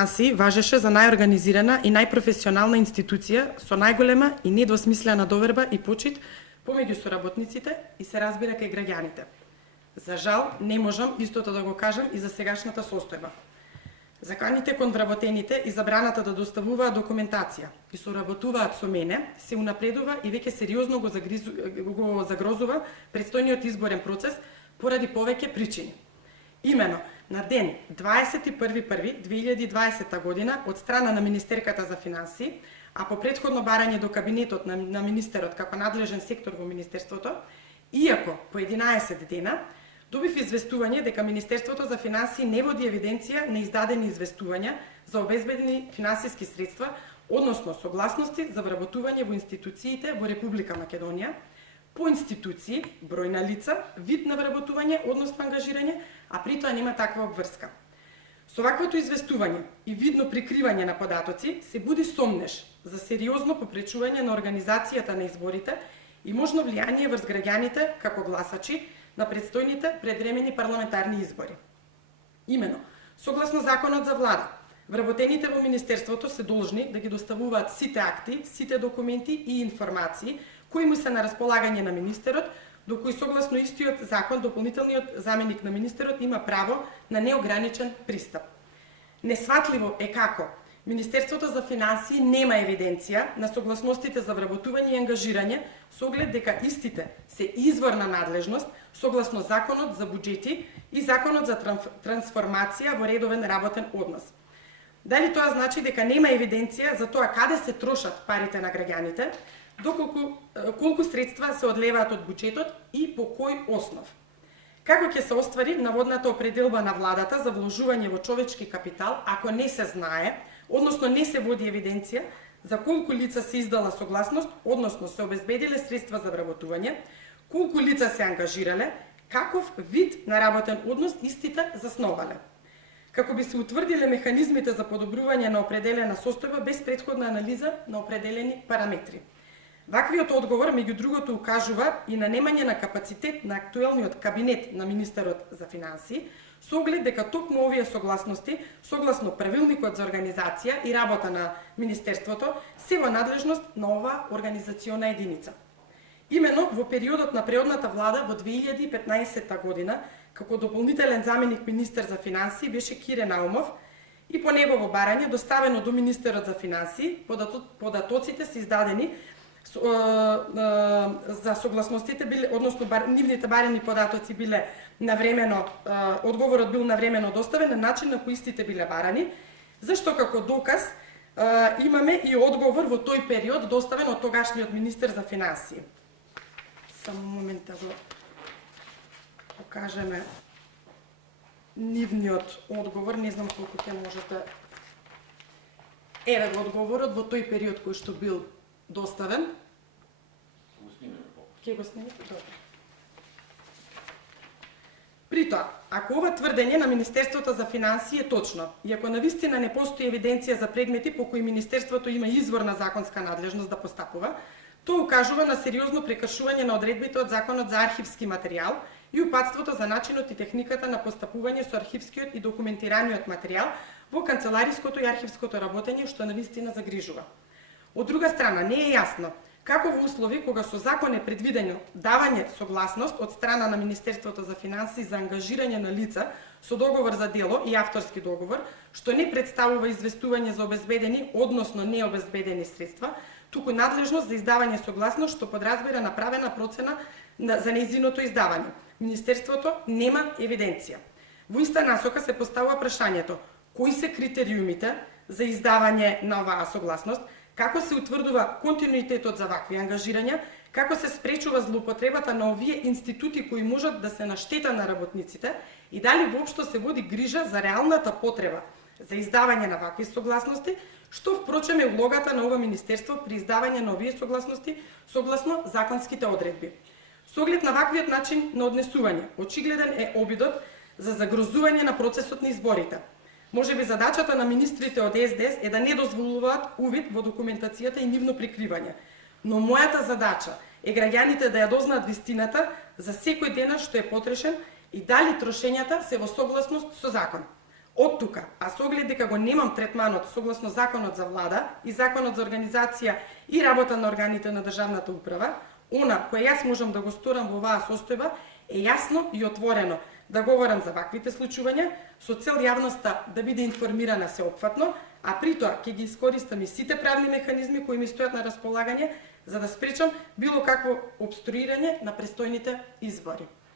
финансии важеше за најорганизирана и најпрофесионална институција со најголема и недвосмислена доверба и почит помеѓу соработниците и се разбира кај граѓаните. За жал, не можам истото да го кажам и за сегашната состојба. Заканите кон вработените и забраната да доставуваат документација и соработуваат со мене се унапредува и веќе сериозно го загрозува предстојниот изборен процес поради повеќе причини. Имено, на ден 21.1.2020 година од страна на Министерката за финансии, а по претходно барање до кабинетот на министерот како надлежен сектор во Министерството, иако по 11 дена, добив известување дека Министерството за финансии не води евиденција на издадени известувања за обезбедени финансиски средства, односно согласности за вработување во институциите во Република Македонија, по институции, број на лица, вид на вработување, односно ангажирање, а при тоа нема таква обврска. Со ваквото известување и видно прикривање на податоци се буди сомнеш за сериозно попречување на организацијата на изборите и можно влијание врз граѓаните како гласачи на предстојните предвремени парламентарни избори. Имено, согласно Законот за влада, вработените во Министерството се должни да ги доставуваат сите акти, сите документи и информации кои му се на располагање на министерот, до кои согласно истиот закон дополнителниот заменик на министерот има право на неограничен пристап. Несватливо е како Министерството за финансии нема евиденција на согласностите за вработување и ангажирање со оглед дека истите се изворна надлежност согласно Законот за буџети и Законот за трансформација во редовен работен однос. Дали тоа значи дека нема евиденција за тоа каде се трошат парите на граѓаните, колку средства се одлеваат од буџетот и по кој основ? Како ќе се оствари наводната определба на владата за вложување во човечки капитал ако не се знае, односно не се води евиденција за колку лица се издала согласност, односно се обезбедиле средства за вработување, колку лица се ангажирале, каков вид на работен однос истите засновале? Како би се утврдиле механизмите за подобрување на определена состојба без претходна анализа на определени параметри. Ваквиот одговор, меѓу другото, укажува и на немање на капацитет на актуелниот кабинет на министерот за финансии, со оглед дека токму овие согласности, согласно правилникот за организација и работа на Министерството, се во надлежност на оваа организациона единица. Имено во периодот на преодната влада во 2015 година, како дополнителен заменик министер за финансии беше Кире Наумов и по негово барање доставено до министерот за финансии, податоците се издадени за согласностите биле, односно нивните барени податоци биле навремено, одговорот бил навремено доставен на начин на кој истите биле барани, зашто како доказ имаме и одговор во тој период доставен од тогашниот министер за финансии. Само момент да го покажеме нивниот одговор, не знам колку ќе можете. Еве го одговорот во тој период кој што бил доставен. Ке го снимете? Добро. При тоа, ако ова тврдење на Министерството за финансии е точно, и ако навистина не постои евиденција за предмети по кои Министерството има изворна законска надлежност да постапува, тоа укажува на сериозно прекршување на одредбите од Законот за архивски материјал и упатството за начинот и техниката на постапување со архивскиот и документираниот материјал во канцелариското и архивското работење, што навистина загрижува. Од друга страна, не е јасно како во услови кога со закон е предвидено давање согласност од страна на Министерството за финансии за ангажирање на лица со договор за дело и авторски договор, што не представува известување за обезбедени, односно необезбедени средства, туку надлежност за издавање согласност што подразбира направена процена за нејзиното издавање. Министерството нема евиденција. Во иста насока се поставува прашањето: кои се критериумите за издавање на оваа согласност, како се утврдува континуитетот за вакви ангажирања, како се спречува злоупотребата на овие институти кои можат да се на штета на работниците и дали воопшто се води грижа за реалната потреба за издавање на вакви согласности, што впрочем е улогата на ова министерство при издавање на овие согласности согласно законските одредби. Со оглед на ваквиот начин на однесување, очигледен е обидот за загрозување на процесот на изборите. Може би задачата на министрите од СДС е да не дозволуваат увид во документацијата и нивно прикривање. Но мојата задача е граѓаните да ја дознаат вистината за секој денар што е потрошен и дали трошењата се во согласност со закон. Од тука, а со оглед дека го немам третманот согласно Законот за влада и Законот за организација и работа на органите на државната управа, она кое јас можам да го сторам во оваа состојба е јасно и отворено да говорам за ваквите случувања со цел јавноста да биде информирана сеопфатно, а при тоа ќе ги искористам и сите правни механизми кои ми стојат на располагање за да спречам било какво обструирање на престојните избори.